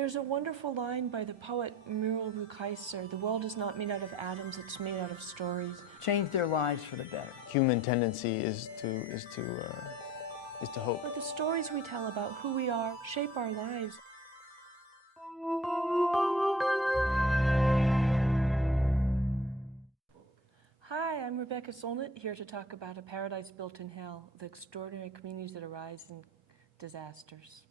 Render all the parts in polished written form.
There's a wonderful line by the poet Muriel Rukeyser, "The world is not made out of atoms, it's made out of stories." Change their lives for the better. Human tendency is to hope. But the stories we tell about who we are shape our lives. Hi, I'm Rebecca Solnit, here to talk about A Paradise Built in Hell, the extraordinary communities that arise in disasters.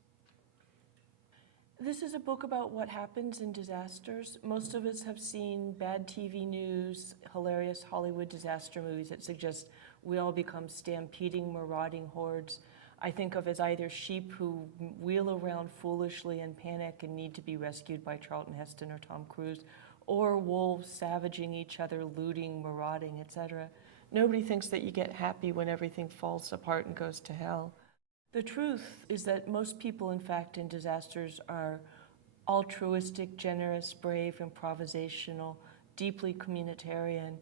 This is a book about what happens in disasters. Most of us have seen bad TV news, hilarious Hollywood disaster movies that suggest we all become stampeding, marauding hordes. I think of as either sheep who wheel around foolishly and panic and need to be rescued by Charlton Heston or Tom Cruise, or wolves savaging each other, looting, marauding, etc. Nobody thinks that you get happy when everything falls apart and goes to hell. The truth is that most people, in fact, in disasters are altruistic, generous, brave, improvisational, deeply communitarian.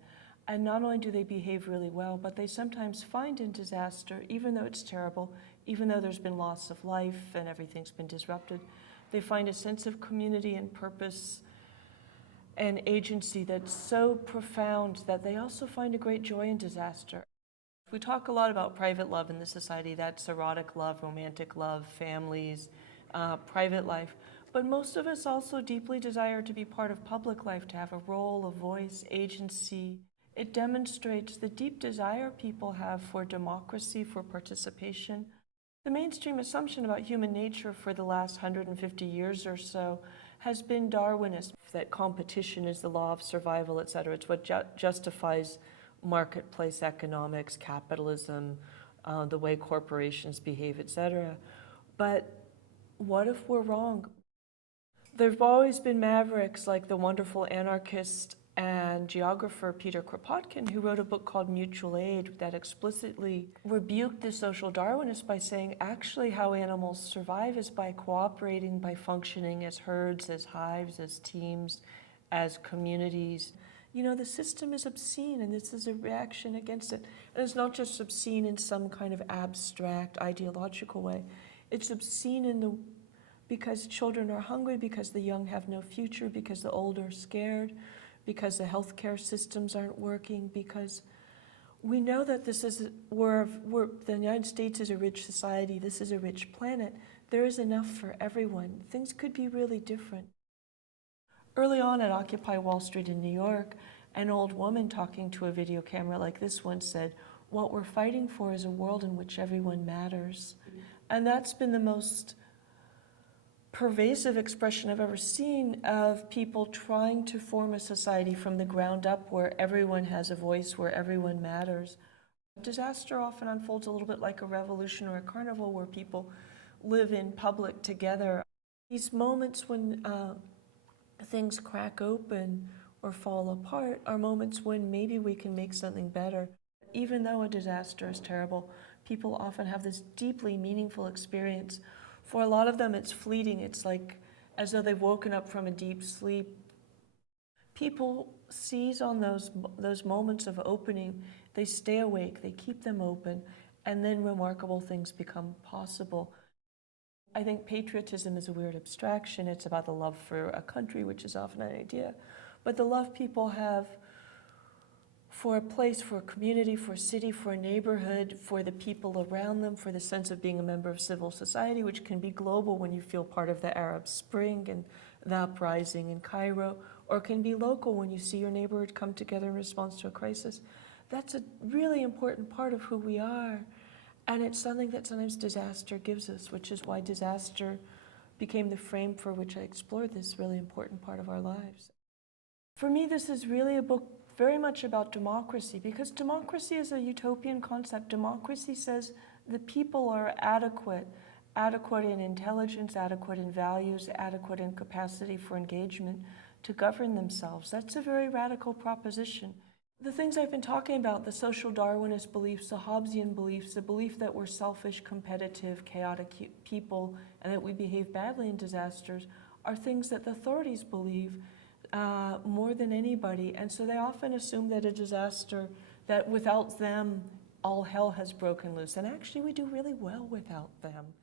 And not only do they behave really well, but they sometimes find in disaster, even though it's terrible, even though there's been loss of life and everything's been disrupted, they find a sense of community and purpose and agency that's so profound that they also find a great joy in disaster. We talk a lot about private love in this society. That's erotic love, romantic love, families, private life. But most of us also deeply desire to be part of public life, to have a role, a voice, agency. It demonstrates the deep desire people have for democracy, for participation. The mainstream assumption about human nature for the last 150 years or so has been Darwinist, that competition is the law of survival, etc. It's what justifies marketplace economics, capitalism, the way corporations behave, etc. But what if we're wrong? There have always been mavericks like the wonderful anarchist and geographer Peter Kropotkin, who wrote a book called Mutual Aid that explicitly rebuked the social Darwinists by saying actually how animals survive is by cooperating, by functioning as herds, as hives, as teams, as communities. You know, the system is obscene, and this is a reaction against it. And it's not just obscene in some kind of abstract, ideological way. It's obscene because children are hungry, because the young have no future, because the old are scared, because the healthcare systems aren't working, because we know that this is the United States is a rich society, this is a rich planet. There is enough for everyone. Things could be really different. Early on at Occupy Wall Street in New York, an old woman talking to a video camera like this one said, "What we're fighting for is a world in which everyone matters." And that's been the most pervasive expression I've ever seen of people trying to form a society from the ground up where everyone has a voice, where everyone matters. Disaster often unfolds a little bit like a revolution or a carnival where people live in public together. These moments when things crack open or fall apart are moments when maybe we can make something better. Even though a disaster is terrible, people often have this deeply meaningful experience. For a lot of them, it's fleeting. It's like as though they've woken up from a deep sleep. People seize on those moments of opening. They stay awake, they keep them open, and then remarkable things become possible. I think patriotism is a weird abstraction. It's about the love for a country, which is often an idea. But the love people have for a place, for a community, for a city, for a neighborhood, for the people around them, for the sense of being a member of civil society, which can be global when you feel part of the Arab Spring and the uprising in Cairo, or can be local when you see your neighborhood come together in response to a crisis. That's a really important part of who we are. And it's something that sometimes disaster gives us, which is why disaster became the frame for which I explored this really important part of our lives. For me, this is really a book very much about democracy, because democracy is a utopian concept. Democracy says the people are adequate in intelligence, adequate in values, adequate in capacity for engagement to govern themselves. That's a very radical proposition. The things I've been talking about, the social Darwinist beliefs, the Hobbesian beliefs, the belief that we're selfish, competitive, chaotic people, and that we behave badly in disasters, are things that the authorities believe more than anybody. And so they often assume that a disaster, that without them, all hell has broken loose. And actually, we do really well without them.